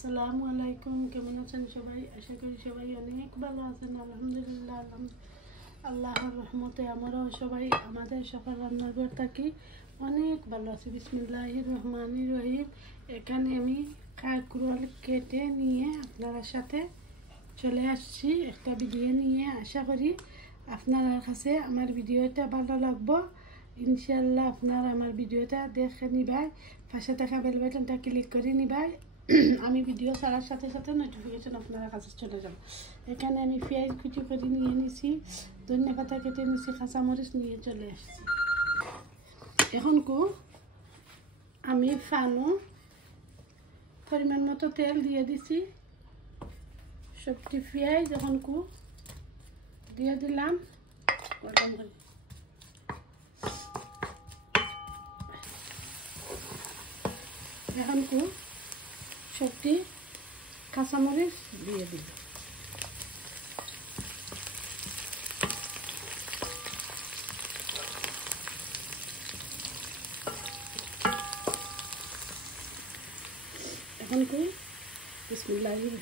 আসসালামু আলাইকুম, কেমন আছেন সবাই? আশা করি সবাই অনেক ভালো আছেন। আলহামদুলিল্লাহ, আল্লাহর রহমতে আমরাও সবাই আমাদের সকাল রান্নাঘর থাকি অনেক ভালো আছি। বিসমিল্লাহির রহমানির রহিম। এখানে আমি কাঁকরোল কেটে নিয়ে আপনার সাথে চলে আসছি একটা ভিডিও নিয়ে। আশা করি আপনার কাছে আমার ভিডিওটা ভালো লাগবো। ইনশাল্লাহ আপনারা আমার ভিডিওটা দেখে নিবাই, পাশে থাকা বেল বাটনটা ক্লিক করে নিবাই। আমি ভিডিও ছাড়ার সাথে সাথে নোটিফিকেশন আপনারা কাছে চলে যাব। এখানে আমি পেঁয়াজ কুচি করে নিয়ে নিছি, ধনিয়া পাতা কেটে নিছি, কাঁচামরিচ নিয়ে চলে আসছি। এখন আমি ফানো পরিমাণ মতো তেল দিয়ে দিছি, সবটি পেঁয়াজ এখন দিয়ে দিলাম। এখন সবটি কাঁচামরিচ দিয়ে দিল। এখন বিসমিল্লাহির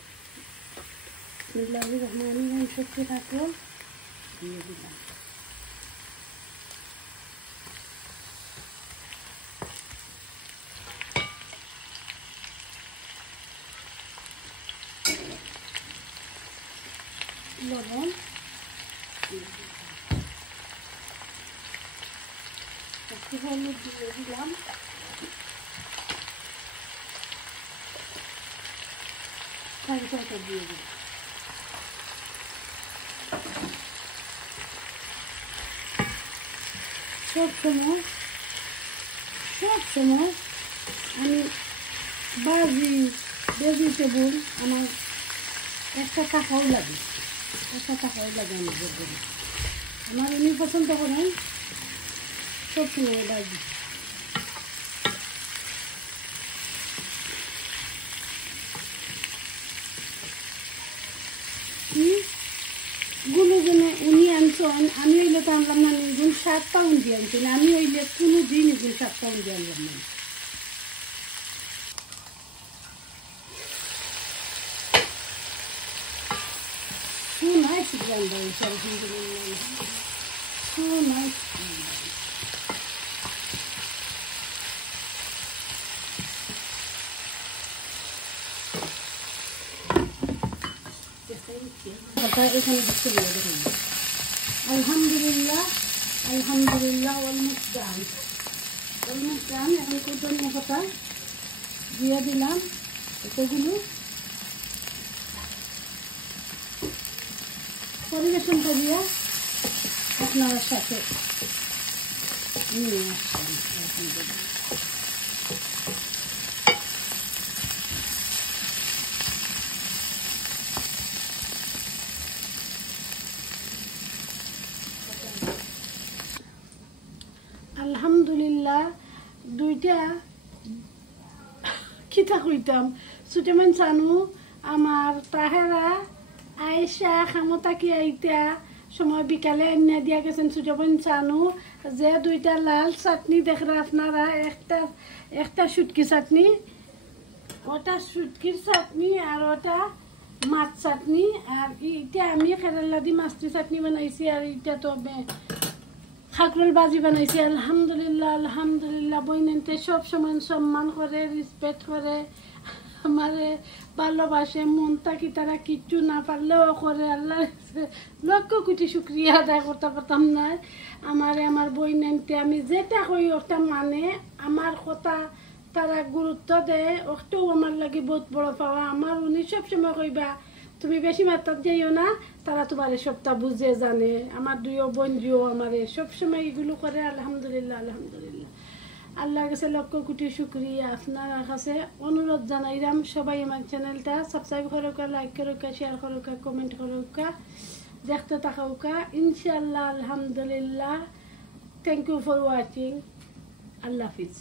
রহমানির রহিম সবটি কাঁকরোল দিয়ে দিলাম। লবণ একটু হলুদ দিয়ে দিলাম। কাঁকরোলটা দিয়ে দিলাম। সব সময় আমি ভেজিটেবল আমার একটা টাকাও লাগে আমাদের জন্য। আমার উনি পছন্দ করেন সব সময় বাজি। উনি আনছেন, আমি হইলে তো আনলাম না। নিগুণ 7 পাউন্ড দিয়ে আনছেন, আমি হইলে কোনো দিন নিগুণ 7 পাউন্ড দিয়ে আনলাম না। So nice blender, alhamdulillah. So nice blender. আলহামদুলিল্লাহ অলমুস্তান এখন ধনিয়া পাতা দিয়ে দিলাম। এতগুলো পরিবেশন করিয়া আপনার সাথে নিয়ে আসলাম। আলহামদুলিল্লাহ দুইটা খিতা কইতাম সুটেমান চানু আমার তাহেরা আয়েশা খামতাকি আইতা সময় বিকালে এনে দিয়া গেছেন সুটেমান চানু যে দুইটা লাল চাটনি দেখরা আপনারা, একটা শুটকি চাটনি, ওটা শুটকির চাটনি আর ওটা মাছ চাটনি। আর এটা আমি কেরালা দি মাছটি চাটনি বানাইছি, আর এটা তো কাঁকরোল ভাজি বানাইছি। আলহামদুলিল্লাহ বইনেতে সব সময় সম্মান করে, রেসপেক্ট করে, আমারে ভালোবাসে। মন থাকি তারা কিচ্ছু না পারলেও করে। আল্লাহ লক্ষ কোটি শুক্রিয়া আদায় করতে পারতাম না। আমার বইনেতে আমি যেটা কই ওটা মানে, আমার কথা তারা গুরুত্ব দেয়, ওটাও আমার লাগে বহুত বড় পাওয়া। আমার উনি সবসময় কইবা তুমি বেশি মাত্রার যাইও না, তারা তোমার সবটা বুঝে জানে। আমার দুইও বোন আমার সবসময় এগুলো করে। আলহামদুলিল্লাহ আল্লাহর কাছে লক্ষ কোটি শুক্রিয়া। আপনার কাছে অনুরোধ জানাইলাম সবাই আমার চ্যানেলটা সাবস্ক্রাইব করুকা, লাইক করুকা, শেয়ার করুকা, কমেন্ট করুকা, দেখতে থাকুকা ইনশাআল্লাহ। আলহামদুলিল্লাহ, থ্যাংক ইউ ফর ওয়াচিং। আল্লাহ হাফিজ।